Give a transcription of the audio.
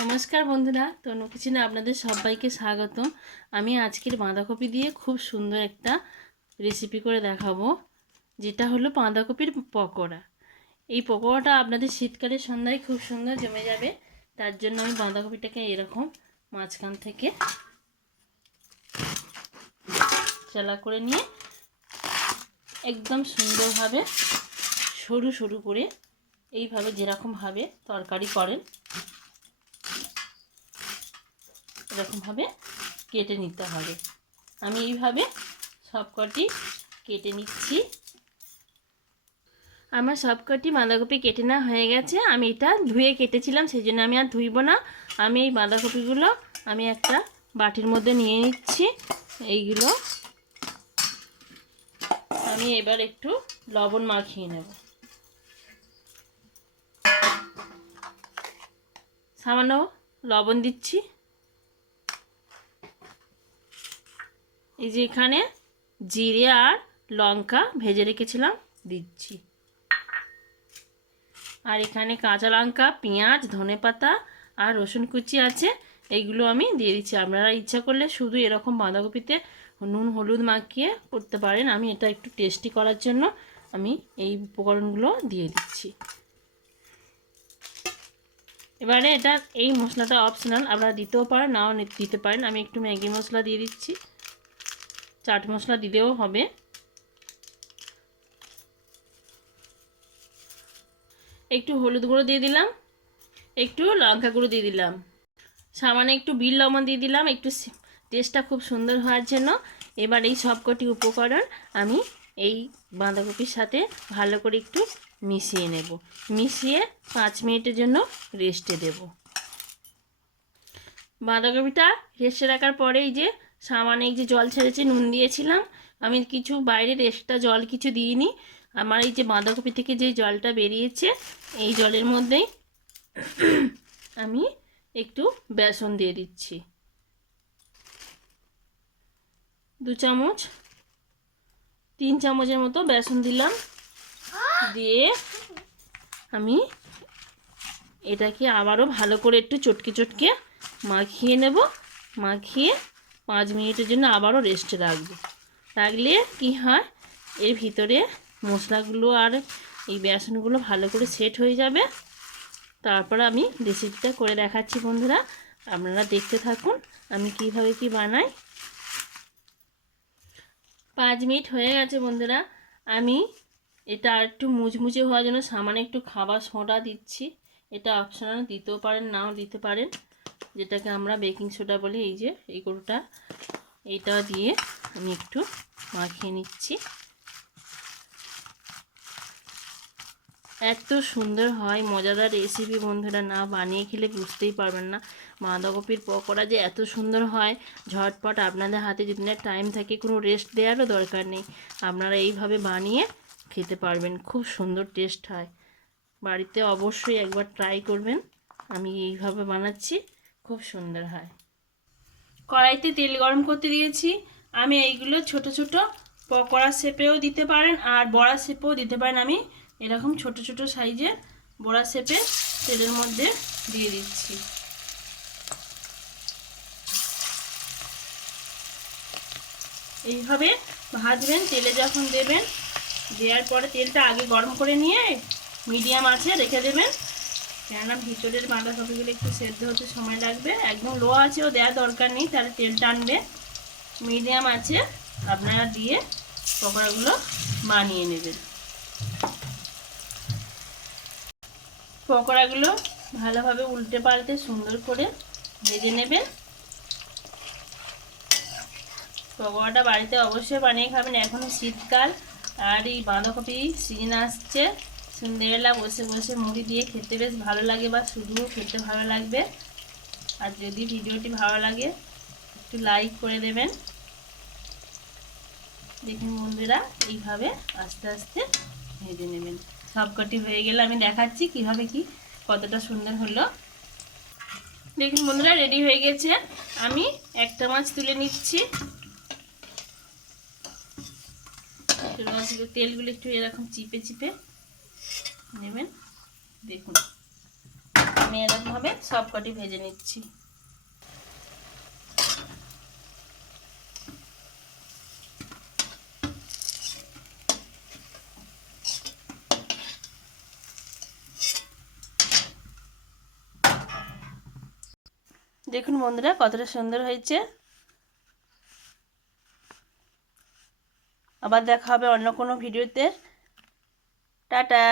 নমস্কার বন্ধুরা, তনু কিচেনে আপনাদের সবাইকে স্বাগত। আমি আজকের বাঁধাকপি দিয়ে খুব সুন্দর একটা রেসিপি করে দেখাবো, যেটা হলো বাঁধাকপির পকোড়া। এই পকোড়াটা আপনাদের শীতকালের সন্ধ্যায় খুব সুন্দর জমে যাবে। তার জন্য আমি বাঁধাকপিটাকে এরকম মাঝখান থেকে চালা করে নিয়ে একদম সুন্দরভাবে সরু সরু করে এইভাবে যেরকমভাবে তরকারি করেন এরকমভাবে কেটে নিতে হবে। আমি এইভাবে সবকটি কেটে নিচ্ছি। আমার সবকটি বাঁধাকপি কেটে নেওয়া হয়ে গেছে। আমি এটা ধুয়ে কেটেছিলাম, সেই জন্য আমি আর ধুইব না। আমি এই বাঁধাকপিগুলো আমি একটা বাটির মধ্যে নিয়ে নিচ্ছি। এইগুলো আমি এবার একটু লবণ মাখিয়ে নেব। সামান্য লবণ দিচ্ছি। এই যে এখানে জিরে আর লঙ্কা ভেজে রেখেছিলাম দিচ্ছি, আর এখানে কাঁচা লঙ্কা, পেঁয়াজ, ধনেপাতা আর রসুন কুচি আছে, এইগুলো আমি দিয়ে দিচ্ছি। আপনারা ইচ্ছা করলে শুধু এরকম বাঁধাকপিতে নুন হলুদ মাখিয়ে করতে পারেন। আমি এটা একটু টেস্টি করার জন্য আমি এই উপকরণগুলো দিয়ে দিচ্ছি। এবারে এটা এই মশলাটা অপশনাল, আপনারা দিতেও পারেন নাও দিতে পারেন। আমি একটু ম্যাগি মশলা দিয়ে দিচ্ছি, চাট মশলা দিলেও হবে। একটু হলুদ গুঁড়ো দিয়ে দিলাম, একটু লঙ্কা গুঁড়ো দিয়ে দিলাম, সামান্য একটু বিট লবণ দিয়ে দিলাম একটু টেস্টটা খুব সুন্দর হওয়ার জন্য। এবার এই সবকটি উপকরণ আমি এই বাঁধাকপির সাথে ভালো করে একটু মিশিয়ে নেব। মিশিয়ে 5 মিনিটের জন্য রেস্টে দেব। বাঁধাকপিটা রেস্টে রাখার পরেই যে সামান্য এই যে জল ছেড়েছে, নুন দিয়েছিলাম, আমি কিছু বাইরের এক্সট্রা জল কিছু দিইনি। আমার এই যে বাঁধাকপি থেকে যে জলটা বেরিয়েছে এই জলের মধ্যেই আমি একটু বেসন দিয়ে দিচ্ছি, 2 চামচ 3 চামচের মতো বেসন দিলাম। দিয়ে আমি এটাকে আবারও ভালো করে একটু চটকে চটকে মাখিয়ে নেব। মাখিয়ে 5 মিনিটের জন্য আবারও রেস্টে রাখবো। রাখলে কি হয়, এর ভিতরে মশলাগুলো আর এই বেসনগুলো ভালো করে সেট হয়ে যাবে। তারপর আমি রেসিপিটা করে দেখাচ্ছি বন্ধুরা, আপনারা দেখতে থাকুন আমি কিভাবে কি বানাই। 5 মিনিট হয়ে গেছে বন্ধুরা। আমি এটা একটু মুচমুচে হওয়ার জন্য সামান্য একটু খাবার সোডা দিচ্ছি। এটা অপশনাল, দিতেও পারেন নাও দিতে পারেন, যেটাকে আমরা বেকিং সোডা বলি। এই যে এই গরুটা এইটা দিয়ে আমি একটু মাখিয়ে নিচ্ছি। এত সুন্দর হয় মজাদার রেসিপি বন্ধুরা, না বানিয়ে খেলে বুঝতেই পারবেন না বাঁধাকপির পকোড়া যে এত সুন্দর হয়। ঝটপট আপনাদের হাতে যদি না টাইম থাকে, কোনো রেস্ট দেওয়ারও দরকার নেই, আপনারা এইভাবে বানিয়ে খেতে পারবেন। খুব সুন্দর টেস্ট হয়। বাড়িতে অবশ্যই একবার ট্রাই করবেন। আমি এইভাবে বানাচ্ছি, খুব সুন্দর হয়। কড়াইতে তেল গরম করতে দিয়েছি। আমি এইগুলো ছোট ছোট পকোড়া শেপেও দিতে পারেন আর বড়া শেপেও দিতে পারেন। আমি এরকম ছোট ছোট সাইজের বড়া শেপে তেলের মধ্যে দিয়ে দিচ্ছি। এইভাবে ভাজবেন। তেলে যখন দেবেন, দেওয়ার পরে তেলটা আগে গরম করে নিয়ে মিডিয়াম আঁচে রেখে দেবেন, কেননা ভিতরের বাঁধাকপিগুলো একটু সেদ্ধ হতে সময় লাগবে। একদম লো আঁচেও দেওয়ার দরকার নেই, তাহলে তেল টানবে। মিডিয়াম আঁচে আপনারা দিয়ে পকোড়াগুলো বানিয়ে নেবেন। পকোড়াগুলো ভালোভাবে উল্টে পাল্টে সুন্দর করে ভেজে নেবেন। পকোড়াটা বাড়িতে অবশ্যই বানিয়ে খাবেন। এখনও শীতকাল আর এই বাঁধাকপি সিজন আসছে, সন্ধ্যেবেলা বসে বসে মুড়ি দিয়ে খেতে বেশ ভালো লাগে, বা শুধুও খেতে ভালো লাগবে। আর যদি ভিডিওটি ভালো লাগে একটু লাইক করে দেবেন। দেখুন বন্ধুরা, এইভাবে আস্তে আস্তে ভেজে নেবেন। সবকটি হয়ে গেলে আমি দেখাচ্ছি কিভাবে কি কতটা সুন্দর হলো। দেখুন বন্ধুরা, রেডি হয়ে গেছে। আমি একটা মাছ তুলে নিচ্ছি। মাছগুলো তেলগুলো একটু এরকম চিপে চিপে নেবেন। দেখুন আমি এরকমভাবে সব কটি ভেজে নিচ্ছি। দেখুন বন্ধুরা কতটা সুন্দর হয়েছে। আবার দেখা হবে অন্য কোনো ভিডিওতে। টাটা।